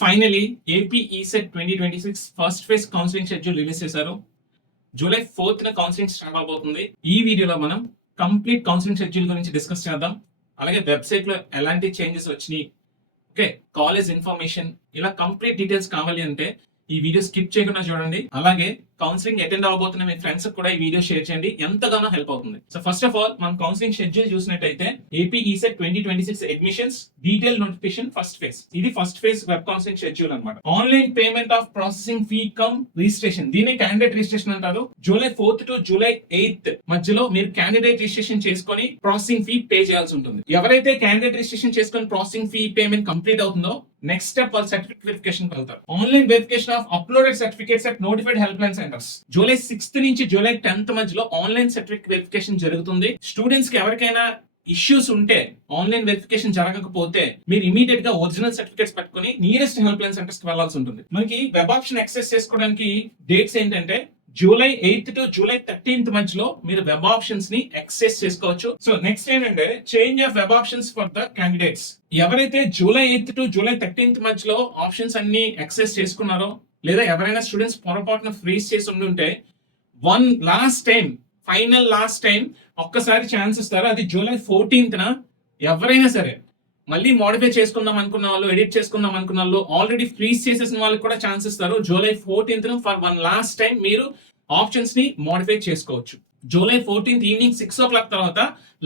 Finally AP ECET 2026 first phase counselling schedule release చేశారు. July 4th counselling start అవబోతుంది. ఈ వీడియోలో మనం కంప్లీట్ కౌన్సిలింగ్ షెడ్యూల్ గురించి డిస్కస్ చేద్దాం. అలాగే వెబ్సైట్ లో ఎలాంటి చేంజెస్ వచ్చినాయి, ఓకే, కాలేజ్ ఇన్ఫర్మేషన్, ఇలా కంప్లీట్ డీటెయిల్స్ కావాలి అంటే ఈ వీడియో స్కిప్ చేయకుండా చూడండి. అలాగే కౌన్సిలింగ్ అటెండ్ అవ్వబోతున్న మీ ఫ్రెండ్స్ కూడా ఈ వీడియో షేర్ చేయండి, ఎంతగానో హెల్ప్ అవుతుంది. సో ఫస్ట్ ఆఫ్ ఆల్ మనం కౌన్సిలింగ్ షెడ్యూల్ చూసినట్టయితే AP ECET 2026 admissions detail notification first phase. ఇది first phase web counselling schedule అన్నమాట. Online payment of processing fee cum registration, దీన్ని క్యాండిడేట్ రిజిస్ట్రేషన్ అంటారు. July 4th to July 8th మధ్యలో మీరు candidate registration చేసుకొని processing fee pay చేయాల్సి ఉంటుంది. ఎవరైతే క్యాండిడేట్ రిజిస్ట్రేషన్ చేసుకొని ప్రాసెసింగ్ ఫీ పేమెంట్ కంప్లీట్ అవుతుందో నెక్స్ట్ స్టెప్ వాళ్ళు సర్టిఫికేట్ వెరిఫికేషన్ వెళ్తారు. Online verification of uploaded certificates at notified help line centres. July 6th నుంచి జూలై 10th మధ్యలో ఆన్లైన్ సర్టిఫికేట్ వెరిఫికేషన్ జరుగుతుంది. స్టూడెంట్స్ కి ఎవరికైనా ఇష్యూస్ ఉంటే, ఆన్లైన్ వెరిఫికేషన్ జరగకపోతే మీరు ఇమీడియట్ గా ఒరిజినల్ సర్టిఫికేట్స్ పెట్టుకుని నియరెస్ట్ హెల్ప్ లైన్ సెంటర్స్ కి వెళ్లాల్సి ఉంటుంది. మనకి వెబ్ ఆప్షన్ యాక్సెస్ చేసుకోవడానికి డేట్స్ ఏంటంటే July 8th to July 13th మధ్యలో మీరు వెబ్ ఆప్షన్స్ ని యాక్సెస్ చేసుకోవచ్చు. సో నెక్స్ట్ ఏంటంటే change of web options for the candidates. ఎవరైతే July 8th to July 13th మధ్యలో ఆప్షన్స్ అన్ని యాక్సెస్ చేసుకున్నారో, లేదా ఎవరైనా స్టూడెంట్స్ పొరపాటున ఫ్రీజ్ చేసి ఉంటే ఫైనల్ లాస్ట్ టైం ఒక్కసారి ఛాన్స్ ఇస్తారు. అది జూలై 14th ఎవరైనా సరే మళ్ళీ మోడిఫై చేసుకుందాం అనుకున్న వాళ్ళు, ఎడిట్ చేసుకుందాం అనుకున్న వాళ్ళు, ఆల్రెడీ ఫ్రీజ్ చేసేసిన వాళ్ళకి కూడా ఛాన్స్ ఇస్తారు. July 14th for one last time మీరు ఆప్షన్స్ ని మోడిఫై చేసుకోవచ్చు. జూలై 14th ఈవినింగ్ 6 o'clock తర్వాత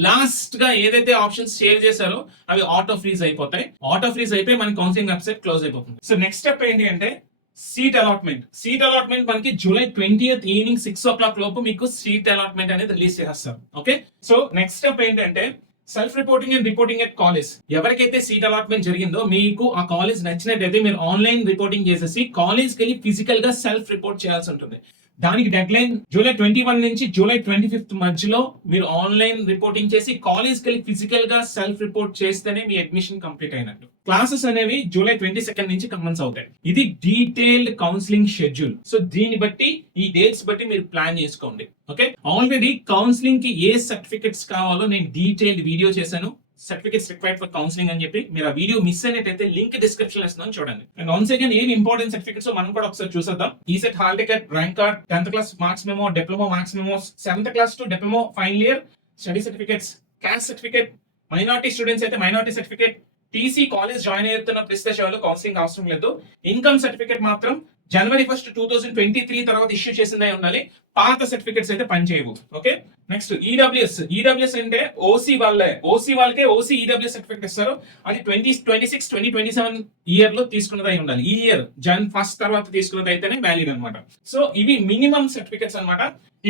లాస్ట్ గా ఏదైతే ఆప్షన్స్ షేర్ చేశారో అవి ఆటో ఫ్రీజ్ అయిపోతాయి. ఆటో ఫ్రీజ్ అయిపోయి మన కౌన్సిలింగ్ వెబ్సైట్ క్లోజ్ అయిపోతుంది. సో నెక్స్ట్ స్టెప్ ఏంటి అంటే సీట్ అలాట్మెంట్ మనకి జూలై 20th ఈవినింగ్ 6 o'clock లోపు మీకు సీట్ అలాట్మెంట్ అనేది రిలీజ్ చేస్తారు. ఓకే, సో నెక్స్ట్ స్టెప్ ఏంటంటే self reporting and reporting at college. ఎవరికైతే సీట్ అలాట్మెంట్ జరిగిందో మీకు ఆ కాలేజ్ నచ్చినట్టయితే మీరు ఆన్లైన్ రిపోర్టింగ్ చేసేసి కాలేజ్ కి వెళ్ళి ఫిజికల్ గా సెల్ఫ్ రిపోర్ట్ చేయాల్సి ఉంటుంది. దానికి డెడ్ లైన్ జూలై 21 నుంచి జూలై 25th మధ్యలో మీరు ఆన్లైన్ రిపోర్టింగ్ చేసి కాలేజ్ కి వెళ్ళి ఫిజికల్ గా సెల్ఫ్ రిపోర్ట్ చేస్తేనే మీ అడ్మిషన్ కంప్లీట్ అయినట్టు. క్లాసెస్ అనేవి జూలై 22nd నుంచి కమెన్స్ అవుతాయి. ఇది డీటెయిల్డ్ కౌన్సిలింగ్ షెడ్యూల్. సో దీన్ని బట్టి ఈ డేట్స్ బట్టి మీరు ప్లాన్ చేసుకోండి. ఓకే, ఆల్రెడీ కౌన్సిలింగ్ కి ఏ సర్టిఫికెట్స్ కావాలో నేను డీటెయిల్డ్ వీడియో చేశాను. సర్టిఫికేట్స్ రిక్వైర్డ్ ఫర్ కౌన్సిలింగ్ అని చెప్పి మీరు ఆ వీడియో మిస్ అయినట్టయితే లింక్ డిస్క్రిప్షన్ ఇస్తున్నాను, చూడండి. అండ్ వన్స్ అగైన్ ఏం ఇంపార్టెంట్ సర్టిఫికేట్స్ మనం కూడా ఒకసారి చూసేద్దాం. ECET hall ticket, rank card, 10th class marks memo, diploma marks memo, 7th class to diploma final year study certificates, caste certificate, minority students అయితే minority certificate, TC college join అవుతున్న సేవలు counselling అవసరం లేదు. Income certificate మాత్రం January 1st 2023 తర్వాత issue చేసిందే ఉండాలి. పాత సర్టిఫికెట్స్ అయితే పనిచేయవు. ఓకే, నెక్స్ట్ ఈడబ్ల్యూఎస్ అంటే ఓసీ వాళ్ళకే ఓసీ ఈడబ్ల్యూఎస్ సర్టిఫికెట్ ఇస్తారు. అది 2026, 2027 ఇయర్ లో తీసుకున్నదై ఉండాలి. ఈ ఇయర్ Jan 1st తర్వాత తీసుకున్నది అయితేనే వ్యాలిడ్ అనమాట. సో ఇవి మినిమం సర్టిఫికెట్స్ అనమాట.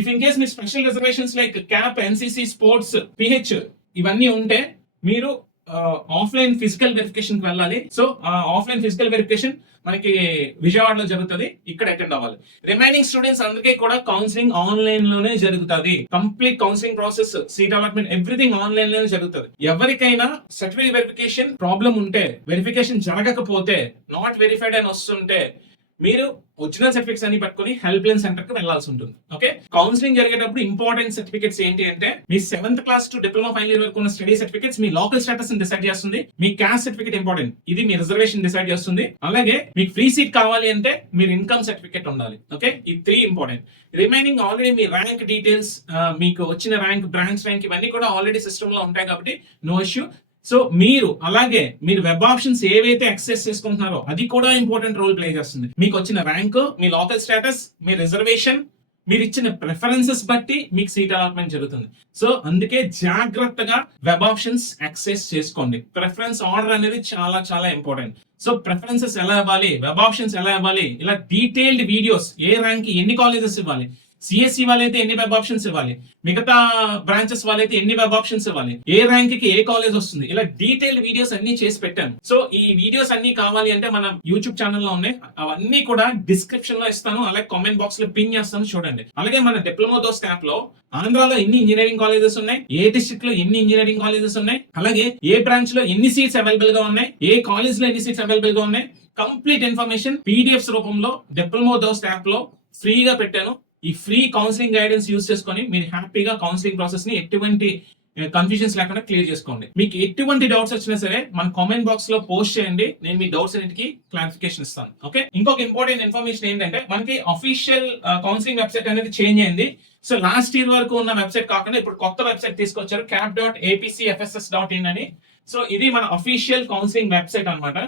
If in case me special reservations like cap, NCC, sports, pH ఇవన్నీ ఉంటే మీరు ఆఫ్లైన్ ఫిజికల్ వెరిఫికేషన్ కి వెళ్ళాలి. సో ఆఫ్లైన్ ఫిజికల్ వెరిఫికేషన్ మనకి విజయవాడలో జరుగుతుంది, ఇక్కడ అటెండ్ అవ్వాలి. రిమైనింగ్ స్టూడెంట్స్ అందరికీ కూడా కౌన్సిలింగ్ ఆన్లైన్ లోనే జరుగుతుంది. Complete counselling process, seat allotment, everything online లోనే జరుగుతుంది. ఎవరికైనా సర్టిఫికేట్ వెరిఫికేషన్ ప్రాబ్లం ఉంటే, వెరిఫికేషన్ జరగకపోతే, నాట్ వెరిఫైడ్ అని వస్తుంటే మీరు ఒరిజినల్ సర్టిఫికేట్స్ అన్ని పట్టుకుని హెల్ప్ లైన్ సెంటర్ కి వెళ్లాల్సి ఉంటుంది. ఓకే, కౌన్సిలింగ్ జరిగేటప్పుడు ఇంపార్టెంట్ సర్టిఫికేట్స్ ఏంటి అంటే మీ 7th class to diploma final year వరకు ఉన్న స్టడీ సర్టిఫికేట్స్ మీ లోకల్ స్టేటస్ డిసైడ్ చేస్తుంది. మీ క్యాస్ట్ సర్టిఫికేట్ ఇంపార్టెంట్, ఇది మీ రిజర్వేషన్ డిసైడ్ చేస్తుంది. అలాగే మీకు ఫ్రీ సీట్ కావాలి అంటే మీరు ఇన్కమ్ సర్టిఫికేట్ ఉండాలి. ఓకే, ఈ 3 ఇంపార్టెంట్. రిమైనింగ్ ఆల్రెడీ మీ ర్యాంక్ డీటెయిల్స్, మీకు వచ్చిన ర్యాంక్, బ్రాంచ్ ర్యాంక్ ఇవన్నీ కూడా ఆల్రెడీ సిస్టమ్ లో ఉంటాయి కాబట్టి నో ఇష్యూ. సో మీరు వెబ్ ఆప్షన్స్ ఏవైతే యాక్సెస్ చేసుకుంటున్నారో అది కూడా ఇంపార్టెంట్ రోల్ ప్లే చేస్తుంది. మీకు వచ్చిన ర్యాంక్, మీ లోకల్ స్టేటస్, మీ రిజర్వేషన్, మీరు ఇచ్చిన ప్రిఫరెన్సెస్ బట్టి మీకు సీట్ అలాట్మెంట్ జరుగుతుంది. సో అందుకే జాగ్రత్తగా వెబ్ ఆప్షన్స్ యాక్సెస్ చేసుకోండి. ప్రిఫరెన్స్ ఆర్డర్ అనేది చాలా చాలా ఇంపార్టెంట్. సో ప్రిఫరెన్సెస్ ఎలా ఇవ్వాలి, వెబ్ ఆప్షన్స్ ఎలా ఇవ్వాలి, ఇలా డీటెయిల్డ్ వీడియోస్, ఏ ర్యాంక్ ఎన్ని కాలేజెస్ ఇవ్వాలి, సిఎస్సి వాళ్ళైతే ఎన్ని వెబ్ ఆప్షన్స్ ఇవ్వాలి, మిగతా బ్రాంచెస్ వాళ్ళైతే ఎన్ని వెబ్ ఆప్షన్స్ ఇవ్వాలి, ఏ ర్యాంక్ కి ఏ కాలేజ్ వస్తుంది, ఇలా డీటెయిల్డ్ వీడియోస్ అన్ని చేసి పెట్టాను. సో ఈ వీడియోస్ అన్ని కావాలి అంటే మన యూట్యూబ్ ఛానల్ లో ఉన్నాయి, అవన్నీ కూడా డిస్క్రిప్షన్ లో ఇస్తాను, అలాగే కామెంట్ బాక్స్ లో పిన్ చేస్తాను, చూడండి. అలాగే మన డిప్లొమా దోస్త్ యాప్ లో ఆంధ్రాలో ఎన్ని ఇంజనీరింగ్ కాలేజెస్ ఉన్నాయి, ఏ డిస్ట్రిక్ట్ లో ఎన్ని ఇంజనీరింగ్ కాలేజెస్ ఉన్నాయి, అలాగే ఏ బ్రాంచ్ లో ఎన్ని సీట్స్ అవైలబుల్ గా ఉన్నాయి, ఏ కాలేజ్ లో ఎన్ని సీట్స్ అవైలబుల్ గా ఉన్నాయి, కంప్లీట్ ఇన్ఫర్మేషన్ పీడిఎఫ్స్ రూపంలో డిప్లొమా దోస్త్ యాప్ లో ఫ్రీగా పెట్టాను. ఈ ఫ్రీ కౌన్సిలింగ్ గైడెన్స్ యూజ్ చేసుకొని మీరు హ్యాపీగా కౌన్సిలింగ్ ప్రాసెస్ ని ఎటువంటి కన్ఫ్యూజన్స్ లేకుండా క్లియర్ చేసుకోండి. మీకు ఎటువంటి డౌట్స్ వచ్చినా సరే మన కామెంట్ బాక్స్ లో పోస్ట్ చేయండి, నేను మీ డౌట్స్ అన్నిటికీ క్లారిఫికేషన్ ఇస్తాను. ఓకే, ఇంకొక ఇంపార్టెంట్ ఇన్ఫర్మేషన్ ఏంటంటే మనకి అఫీషియల్ కౌన్సిలింగ్ వెబ్సైట్ అనేది చేంజ్ అయింది. సో లాస్ట్ ఇయర్ వరకు ఉన్న వెబ్సైట్ కాకుండా ఇప్పుడు కొత్త వెబ్సైట్ తీసుకొచ్చారు, cap.apcfss.in అని. సో ఇది మన అఫీషియల్ కౌన్సిలింగ్ వెబ్సైట్ అన్నమాట.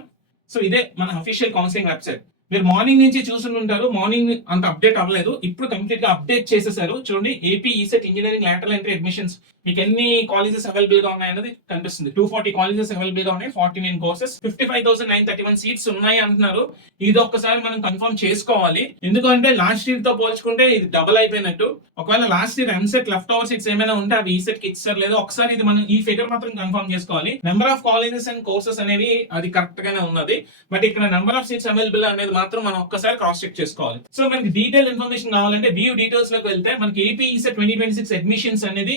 సో ఇదే మన అఫీషియల్ కౌన్సిలింగ్ వెబ్సైట్. మీరు మార్నింగ్ నుంచి చూస్తుంటారు, మార్నింగ్ అంత అప్డేట్ అవ్వలేదు, ఇప్పుడు కంప్లీట్ గా అప్డేట్ చేసేసారు. చూడండి, AP ECET engineering lateral entry admissions మీకు ఎన్ని కాలేజెస్ అవైలబుల్ గా ఉన్నాయన్నది కనిపిస్తుంది. 240 కాలేజెస్ అవైలబుల్ గా ఉన్నాయి, 49 కోర్సెస్, 55,931 సీట్స్ ఉన్నాయి అంటున్నారు. ఇది ఒక్కసారి మనం కన్ఫర్మ్ చేసుకోవాలి, ఎందుకంటే లాస్ట్ ఇయర్ తో పోల్చుకుంటే ఇది డబుల్ అయిపోయినట్టు. ఒకవేళ last year EAMCET left over seats ఏమైనా ఉంటే అవి ఈసెట్ కి ఇచ్చారు లేదో ఒకసారి ఇది మనం ఈ ఫిగర్ మాత్రం కన్ఫర్మ్ చేసుకోవాలి. Number of colleges and courses అనేవి అది కరెక్ట్ గానే ఉన్నది, బట్ ఇక్కడ నెంబర్ ఆఫ్ సీట్స్ అవైలబుల్ అనేది మాత్రం మనం ఒక్కసారి క్రాస్ చెక్ చేసుకోవాలి. సో మనకి డీటెయిల్ ఇన్ఫర్మేషన్ కావాలంటే వ్యూ డీటెయిల్స్ లోకి వెళ్తే మనకి ఏపీ ఈసెట్ 2026 అడ్మిషన్స్ అనేది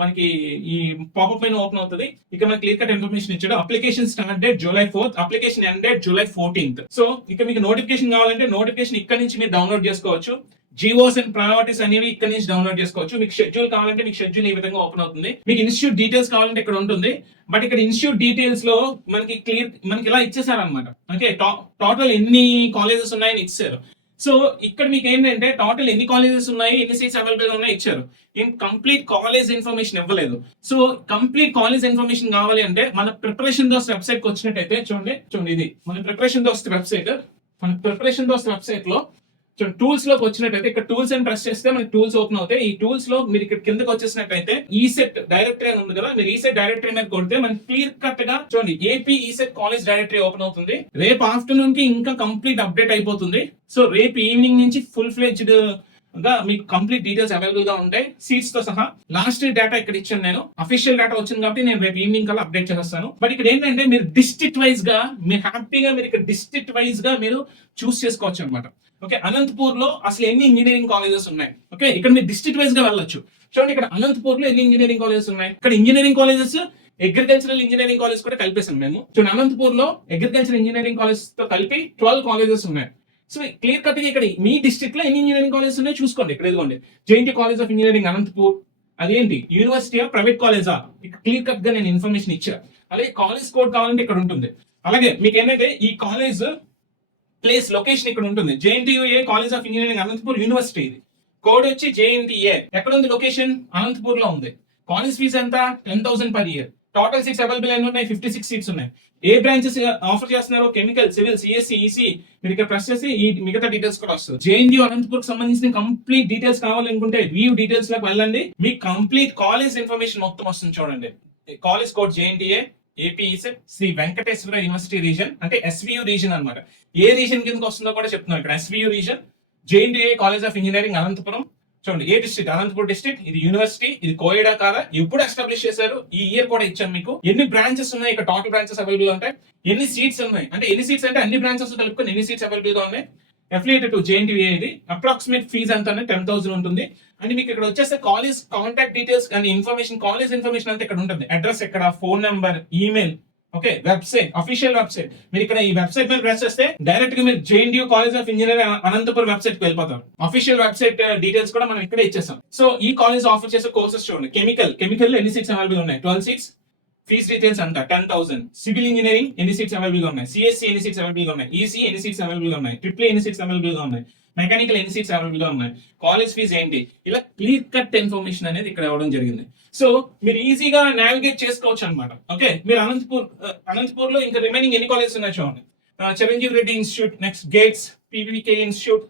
మనకి ఈ పాపప్ మెనూ ఓపెన్ అవుతుంది. ఇక్కడ మనకి క్లియర్ కట్ ఇన్ఫర్మేషన్ ఇచ్చాడు. Application start date July 4th, application end date July 14th. So ఇక్కడ మీకు నోటిఫికేషన్ కావాలంటే నోటిఫికేషన్ ఇక్కడ నుంచి మీరు డౌన్లోడ్ చేసుకోవచ్చు. జియోస్ అండ్ ప్రయారిటీస్ అనేవి ఇక్కడ నుంచి డౌన్లోడ్ చేసుకోవచ్చు. మీకు షెడ్యూల్ కావాలంటే మీకు షెడ్యూల్ ఈ విధంగా ఓపెన్ అవుతుంది. మీకు ఇన్స్టిట్యూట్ డీటెయిల్స్ కావాలంటే ఇక్కడ ఉంటుంది, బట్ ఇక్కడ ఇన్స్టిట్యూట్ డీటెయిల్స్ లో మనకి ఇలా ఇచ్చేసారు అనమాట. ఓకే, టోటల్ ఎన్ని కాలేజెస్ ఉన్నాయని ఇచ్చారు. సో ఇక్కడ మీకు ఏంటంటే టోటల్ ఎన్ని కాలేజెస్ ఉన్నాయి, ఎన్ని సీట్స్ అవైలబుల్ ఉన్నాయి ఇచ్చారు. కంప్లీట్ కాలేజ్ ఇన్ఫర్మేషన్ ఇవ్వలేదు. సో కంప్లీట్ కాలేజ్ ఇన్ఫర్మేషన్ కావాలి అంటే మన ప్రిపరేషన్ దోస్త్ వెబ్సైట్ కి వచ్చినట్టయితే చూడండి ఇది మన ప్రిపరేషన్ దోస్త్ వెబ్సైట్. మన ప్రిపరేషన్ దోస్త్ వెబ్సైట్ లో టూల్స్ లోకి వచ్చినట్టయితే ఇక్కడ టూల్స్ అని ప్రెస్ చేస్తే మనకి టూల్స్ ఓపెన్ అవుతాయి. ఈ టూల్స్ లో మీరు ఇక్కడ కిందకి వచ్చేసినట్టయితే ఈసెట్ డైరెక్టరీ అని ఉంది కదా, మీరు ఈసెట్ డైరెక్టరీ మీద కొడితే మనకి క్లియర్ కట్ గా చూడండి AP ECET college directory open అవుతుంది. రేపు ఆఫ్టర్నూన్ కి ఇంకా కంప్లీట్ అప్డేట్ అయిపోతుంది. సో రేపు ఈవినింగ్ నుంచి ఫుల్ ఫ్లెడ్జ్డ్ గా మీకు కంప్లీట్ డీటెయిల్స్ అవైలబుల్ గా ఉంటాయి, సీట్స్ తో సహా. లాస్ట్ డేటా ఇక్కడ ఇచ్చాను నేను, అఫీషియల్ డేటా వచ్చింది కాబట్టి నేను రేపు ఈవినింగ్ కల్లా అప్డేట్ చేస్తాను. బట్ ఇక్కడ ఏంటంటే మీరు డిస్ట్రిక్ట్ వైజ్ గా మీరు హ్యాపీగా మీరు ఇక్కడ డిస్ట్రిక్ట్ వైజ్ గా మీరు చూస్ చేసుకోవచ్చు అనమాట. ఓకే, అనంతపూర్ లో అసలు ఎన్ని ఇంజనీరింగ్ కాలేజెస్ ఉన్నాయి. ఓకే, ఇక్కడ మీరు డిస్ట్రిక్ట్ వైజ్ గా వెళ్ళొచ్చు. చూడండి ఇక్కడ అనంతపూర్ లో ఎన్ని ఇంజనీరింగ్ కాలేజెస్ ఉన్నాయి. ఇక్కడ engineering colleges, agricultural engineering college కూడా కలిపేసాం మేము. చూడండి అనంతపూర్ లో అగ్రికల్చర్ ఇంజనీరింగ్ కాలేజ్ తో కలిపి 12 కాలేజెస్ ఉన్నాయి. సో క్లియర్ కట్ గా ఇక్కడ మీ డిస్ట్రిక్ట్ లో ఎన్ని ఇంజనీరింగ్ కాలేజెస్ ఉన్నాయో చూసుకోండి. ఇక్కడ ఇదిగోండి JNT college of engineering Anantapur, అదేంటి యూనివర్సిటీయా ప్రైవేట్ కాలేజా, ఇక్కడ క్లియర్ కట్ గా నేను ఇన్ఫర్మేషన్ ఇచ్చా. అలాగే కాలేజ్ కోడ్ కావాలంటే ఇక్కడ ఉంటుంది. అలాగే మీకు ఏంటంటే ఈ కాలేజ్ ప్లేస్ లొకేషన్ ఇక్కడ ఉంటుంది. JNTUA college of engineering Anantapur university, ఇది కోడ్ వచ్చి జేఎన్టీఏ. ఎక్కడ ఉంది లొకేషన్? అనంతపూర్ లో ఉంది. కాలేజ్ ఫీజు ఎంత? 10,000 per year. Total seats available అయిన ఉన్నాయి, 56 సీట్స్ ఉన్నాయి. ఏ బ్రాంచెస్ ఆఫర్ చేస్తున్నారు? Chemical, civil, CSC, EC. మీరు ఇక్కడ ప్రెస్ చేసి ఈ మిగతా డీటెయిల్స్ కూడా వస్తుంది. జేఎన్టీయూ అనంతపూర్ సంబంధించిన కంప్లీట్ డీటెయిల్స్ కావాలనుకుంటే వ్యూ డీటెయిల్స్ లోకి వెళ్ళండి, మీకు కంప్లీట్ కాలేజ్ ఇన్ఫర్మేషన్ మొత్తం వస్తుంది. చూడండి college code JNTA, AP ECET, Shri Venkateswara university region, అంటే ఎస్వియు రీజన్ అన్నమాట. ఏ రీజన్ కిందకి వస్తుందో కూడా చెప్తున్నారు ఇక్కడ. SVU region, JNTA college of engineering Anantapuram. చూడండి ఏ డిస్ట్రిక్ట్? అనంతపూర్ డిస్ట్రిక్ట్. ఇది యూనివర్సిటీ, ఇది కోయిడా కాదా, ఎప్పుడు ఎస్టాబ్లిష్ చేశారు, ఈ ఇయర్ కూడా ఇచ్చాం మీకు. ఎన్ని బ్రాంచెస్ ఉన్నాయి, ఇక్కడ టోటల్ బ్రాంచెస్ అవైలబుల్ ఉంటాయి. ఎన్ని సీట్స్ ఉన్నాయి అంటే ఎన్ని సీట్స్ అంటే అన్ని బ్రాంచెస్ కలుపుకొని ఎన్ని సీట్స్ అవైలబుల్ గా ఉన్నాయి. Affiliated to JNTU. ఇది అప్రాక్సిమేట్ ఫీజ్ అంతా 10,000 ఉంటుంది. అండ్ మీకు ఇక్కడ వచ్చేస్తే college contact details and information, college information అంతా ఇక్కడ ఉంటుంది. అడ్రస్ ఎక్కడ, phone number, email. Okay, website, official website. మీరు ఇక్కడ ఈ వెబ్సైట్ మీద ప్రెస్ చేస్తే డైరెక్ట్ గా మీరు JNTU college of engineering Anantapuram website కి వెళ్ళిపోతారు. అఫీషియల్ వెబ్సైట్ డీటెయిల్స్ కూడా మనం ఇక్కడే ఇచ్చేసాం. సో ఈ కాలేజ్ ఆఫర్ చేసే కోర్సెస్ చూడండి. కెమికల్ లో ఎన్ని సీట్స్ అవైలబుల్ ఉన్నాయి? 12 సీట్స్. ఫీజ్ డీటెయిల్స్ అంతా 10,000. సివిల్ ఇంజనీరింగ్ ఎన్ని సీట్స్ అవైలబుల్ గా ఉన్నాయి? సిఎస్సి ఎన్ని సీట్స్ అవైలబుల్ గా ఉన్నాయి? ఈసీ ఎన్ని సీట్స్ అవైలబుల్ గా ఉన్నాయి? ట్రిపుల్ ఎన్ని సీట్స్ అవైలబుల్ గా ఉన్నాయి? మెకానికల్ ఎన్ని సీట్స్ అవైలబుల్ గా ఉన్నాయి? కాలేజ్ ఫీజ్ ఏంటి? ఇలా క్లియర్ కట్ ఇన్ఫర్మేషన్ అనేది ఇక్కడ ఇవ్వడం జరిగింది. సో మీరు ఈజీగా నావిగేట్ చేసుకోవచ్చు అనమాట. ఓకే, మీరు అనంతపూర్ లో ఇంకా రిమైనింగ్ ఎన్ని కాలేజెస్ ఉన్నాయి చూడండి. Chiranjeevi Reddy institute, next gates, PVK institute,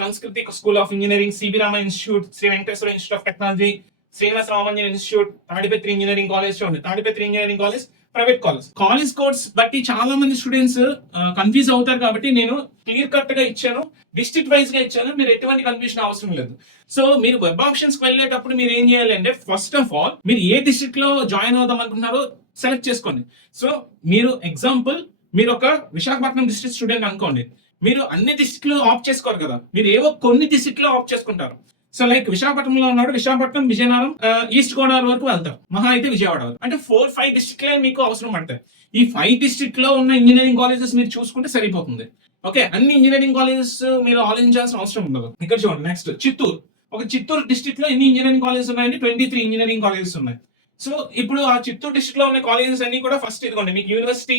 Sanskriti school of engineering, CB Rama institute, Sri Venkateswara institute of technology, Srinivasa Ramanujan institute, Tadipatri engineering college చూడండి. Tadipatri engineering college private college. College codes బట్టి చాలా మంది స్టూడెంట్స్ కన్ఫ్యూజ్ అవుతారు కాబట్టి నేను క్లియర్ కట్ గా ఇచ్చాను, డిస్ట్రిక్ట్ వైజ్ గా ఇచ్చాను. మీరు ఎటువంటి కన్ఫ్యూజన్ అవసరం లేదు. సో మీరు వెబ్ ఆప్షన్స్ కి వెళ్ళేటప్పుడు మీరు ఏం చేయాలి అంటే ఫస్ట్ ఆఫ్ ఆల్ మీరు ఏ డిస్ట్రిక్ట్ లో జాయిన్ అవుదాం అనుకుంటున్నారో సెలెక్ట్ చేసుకోండి. సో మీరు ఎగ్జాంపుల్ మీరు ఒక విశాఖపట్నం డిస్ట్రిక్ట్ స్టూడెంట్ అనుకోండి, మీరు అన్ని డిస్ట్రిక్ట్ లో ఆప్ట్ చేసుకోరు కదా, మీరు ఏవో కొన్ని డిస్ట్రిక్ట్ లో ఆప్ట్ చేసుకుంటారు. సో లైక్ విశాఖపట్నంలో ఉన్నాడు, విశాఖపట్నం, విజయనగరం, ఈస్ట్ గోదావరి వరకు వెళ్తారు, మహా అయితే విజయవాడ వరకు. అంటే 4-5 డిస్ట్రిక్ట్లే మీకు అవసరం పడతాయి. ఈ 5 డిస్ట్రిక్ట్ లో ఉన్న ఇంజనీరింగ్ కాలేజెస్ మీరు చూసుకుంటే సరిపోతుంది. ఓకే, అన్ని ఇంజనీరింగ్ కాలేజెస్ మీరు ఆలోచించాల్సిన అవసరం ఉండదు. ఇక్కడ చూడండి నెక్స్ట్ చిత్తూరు. ఒక చిత్తూరు డిస్ట్రిక్ట్ లో ఎన్ని ఇంజనీరింగ్ కాలేజెస్ ఉన్నాయంటే 23 ఇంజనీరింగ్ కాలేజెస్ ఉన్నాయి. సో ఇప్పుడు ఆ చిత్తూరు డిస్ట్రిక్ట్ లో ఉన్న కాలేజెస్ అన్ని కూడా ఫస్ట్ ఇదిగోండి మీకు యూనివర్సిటీ,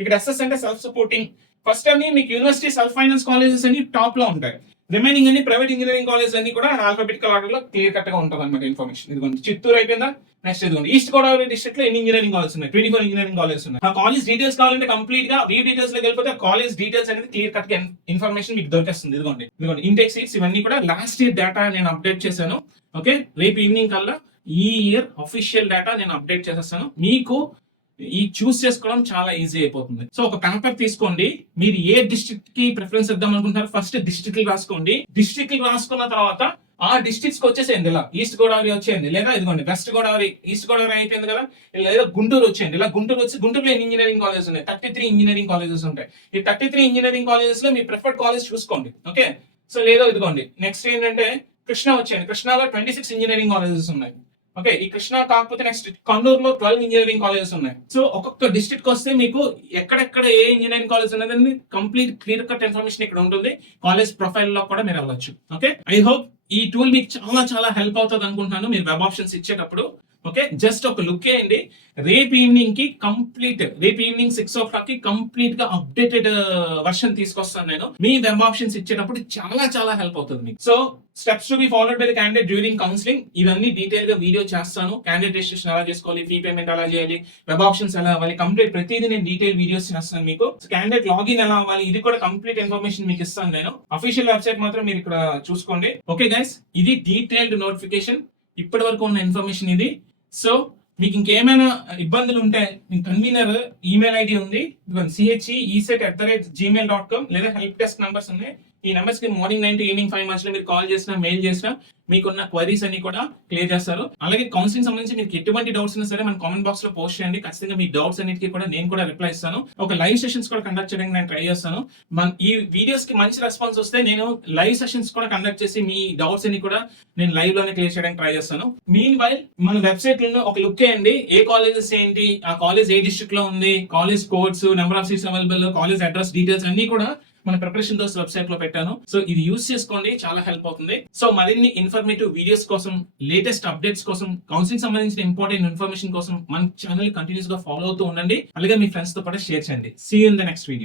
ఇక్కడ ఎస్ఎస్ అంటే సెల్ఫ్ సపోర్టింగ్, ఫస్ట్ అన్ని మీకు యూనివర్సిటీ సెల్ఫ్ ఫైనాన్స్ కాలేజెస్ అన్ని టాప్ లో ఉంటాయి. రిమైనింగ్ అన్ని ప్రైవేట్ ఇంజనీరింగ్ కాలేజెస్ అన్ని కూడా ఆల్ఫాబెటికల్ ఆర్డర్ లో క్లియర్ కట్ గా ఉంటుంది అనమాట ఇన్ఫర్మేషన్. ఇదిగోండి చిత్తూరు అయిపోయిందా, నెక్స్ట్ ఇదిగోండి ఈస్ట్ గోదావరి డిస్ట్రిక్ట్ లో ఎన్ని ఇంజనీరింగ్ కాలేజెస్ ఉన్నాయి, 24 ఇంజనీరింగ్ కాలేజెస్ ఉన్నాయి. ఆ కాలేజ్ డీటెయిల్స్ కావాలంటే కంప్లీట్ గా వ్యూ డీటెయిల్స్ లోకి వెళ్ళిపోతే కాలేజ్ డీటెయిల్స్ అనేది క్లియర్ కట్ గా ఇన్ఫర్మేషన్ మీకు దొరికేస్తుంది. ఇదిగోండి ఇంటెక్ సీట్స్ ఇవన్నీ కూడా లాస్ట్ ఇయర్ డేటా నేను అప్డేట్ చేశాను. ఓకే, రేపు ఈవినింగ్ కల్లా ఈ ఇయర్ అఫీషియల్ డేటా నేను అప్డేట్ చేసేస్తాను. మీకు ఈ చూస్ చేసుకోవడం చాలా ఈజీ అయిపోతుంది. సో ఒక పేపర్ తీసుకోండి, మీరు ఏ డిస్ట్రిక్ట్ కి ప్రిఫరెన్స్ ఇద్దాం అనుకుంటారు ఫస్ట్ డిస్ట్రిక్ట్ రాసుకోండి. డిస్ట్రిక్ట్ రాసుకున్న తర్వాత ఆ డిస్ట్రిక్ట్స్ కి వచ్చేసేయండి. ఇలా ఈస్ట్ గోదావరి వచ్చేయండి, లేదా ఇదిగోండి వెస్ట్ గోదావరి, ఈస్ట్ గోదావరి అయిపోయింది కదా, లేదా గుంటూరు వచ్చేయండి. ఇలా గుంటూరు వచ్చి గుంటూరులో ఎన్ని ఇంజనీరింగ్ కాలేజెస్ ఉన్నాయి, 33 ఇంజనీరింగ్ కాలేజెస్ ఉంటాయి. ఈ 33 ఇంజనీరింగ్ కాలేజెస్ లో మీ ప్రిఫర్డ్ కాలేజ్ చూసుకోండి. ఓకే, సో లేదా ఇదిగోండి నెక్స్ట్ ఏంటంటే కృష్ణా వచ్చేయండి, కృష్ణాలో 26 ఇంజనీరింగ్ కాలేజెస్ ఉన్నాయి. ఓకే, ఈ కృష్ణా కాకపోతే నెక్స్ట్ కన్నూరులో 12 ఇంజనీరింగ్ కాలేజెస్ ఉన్నాయి. సో ఒక్కొక్క డిస్ట్రిక్ట్ వస్తే మీకు ఎక్కడెక్కడ ఏ ఇంజనీరింగ్ కాలేజ్ ఉన్నదని కంప్లీట్ క్లియర్ కట్ ఇన్ఫర్మేషన్ ఇక్కడ ఉంటుంది. కాలేజ్ ప్రొఫైల్ లో కూడా మీరు వెళ్ళొచ్చు. ఓకే, ఐ హోప్ ఈ టూల్ మీకు చాలా చాలా హెల్ప్ అవుతుంది అనుకుంటున్నాను మీరు వెబ్ ఆప్షన్స్ ఇచ్చేటప్పుడు. ఓకే, జస్ట్ ఒక లుక్ వేయండి. రేపు ఈవినింగ్ కి కంప్లీట్, రేపు ఈవినింగ్ 6 o'clock కి కంప్లీట్ గా అప్డేటెడ్ వర్షన్ తీసుకొస్తాను నేను. మీ వెబ్ ఆప్షన్స్ ఇచ్చేటప్పుడు చాలా చాలా హెల్ప్ అవుతుంది మీకు. So steps to be followed by the candidate during counselling, ఇవన్నీ డీటెయిల్ గా వీడియో చేస్తాను. క్యాండిడేట్ రిజిస్ట్రేషన్ ఎలా చేసుకోవాలి, ఫీ పేమెంట్ ఎలా చేయాలి, వెబ్ ఆప్షన్స్ ఎలా అవ్వాలి, కంప్లీట్ ప్రతిదీ నేను డీటెయిల్ వీడియోస్ చేస్తాను మీకు. క్యాండిడేట్ లాగిన్ ఎలా అవ్వాలి ఇది కూడా కంప్లీట్ ఇన్ఫర్మేషన్ మీకు ఇస్తాను నేను. అఫీషియల్ వెబ్సైట్ మాత్రం మీరు ఇక్కడ చూసుకోండి. ఓకే గైస్, ఇది డీటెయిల్డ్ నోటిఫికేషన్, ఇప్పటి వరకు ఉన్న ఇన్ఫర్మేషన్ ఇది. సో మీకు ఇంకేమైనా ఇబ్బందులు ఉంటే మీ కన్వీనర్ ఈమెయిల్ ఐడి ఉంది, cheset@gmail.com, లేదా హెల్ప్ డెస్క్ నంబర్స్ ఉన్నాయి. ఈ నెంబర్స్ కి మార్నింగ్ 9 to ఈవినింగ్ 5 మధ్యలో మీరు కాల్ చేసినా మెయిల్ చేసినా మీకున్న క్వైరీస్ అన్ని కూడా క్లియర్ చేస్తారు. అలాగే కౌన్సిలింగ్ సంబంధించి మీకు ఎటువంటి డౌట్స్ ఉన్నా సరే మన కామెంట్ బాక్స్ లో పోస్ట్ చేయండి. ఖచ్చితంగా మీ డౌట్స్ అన్నిటికీ కూడా నేను కూడా రిప్లై ఇస్తాను. ఒక లైవ్ సెషన్స్ కూడా కండక్ట్ చేయడానికి నేను ట్రై చేస్తాను. ఈ వీడియోస్ కి మంచి రెస్పాన్స్ వస్తే నేను లైవ్ సెషన్స్ కూడా కండక్ట్ చేసి మీ డౌట్స్ అన్ని కూడా నేను లైవ్ లోనే క్లియర్ చేయడానికి ట్రై చేస్తాను. మీన్ వైల్ మన వెబ్సైట్ లో ఒక లుక్ వేయండి, ఏ కాలేజెస్ ఏంటి, ఆ కాలేజ్ ఏ డిస్ట్రిక్ట్ లో ఉంది, college codes, number of seats available, college address details అన్ని కూడా మన ప్రిపరేషన్ దోస్ వెబ్సైట్ లో పెట్టాను. సో ఇది యూస్ చేసుకోండి, చాలా హెల్ప్ అవుతుంది. సో మరిన్ని ఇన్ఫర్మేటివ్ వీడియోస్ కోసం, లేటెస్ట్ అప్డేట్స్ కోసం, కౌన్సిలింగ్ సంబంధించిన ఇంపార్టెంట్ ఇన్ఫర్మేషన్ కోసం మన ఛానల్ కంటిన్యూస్ గా ఫాలో అవుతూ ఉండండి. అలాగే మీ ఫ్రెండ్స్ తో కూడా షేర్ చేయండి. See you in the next video.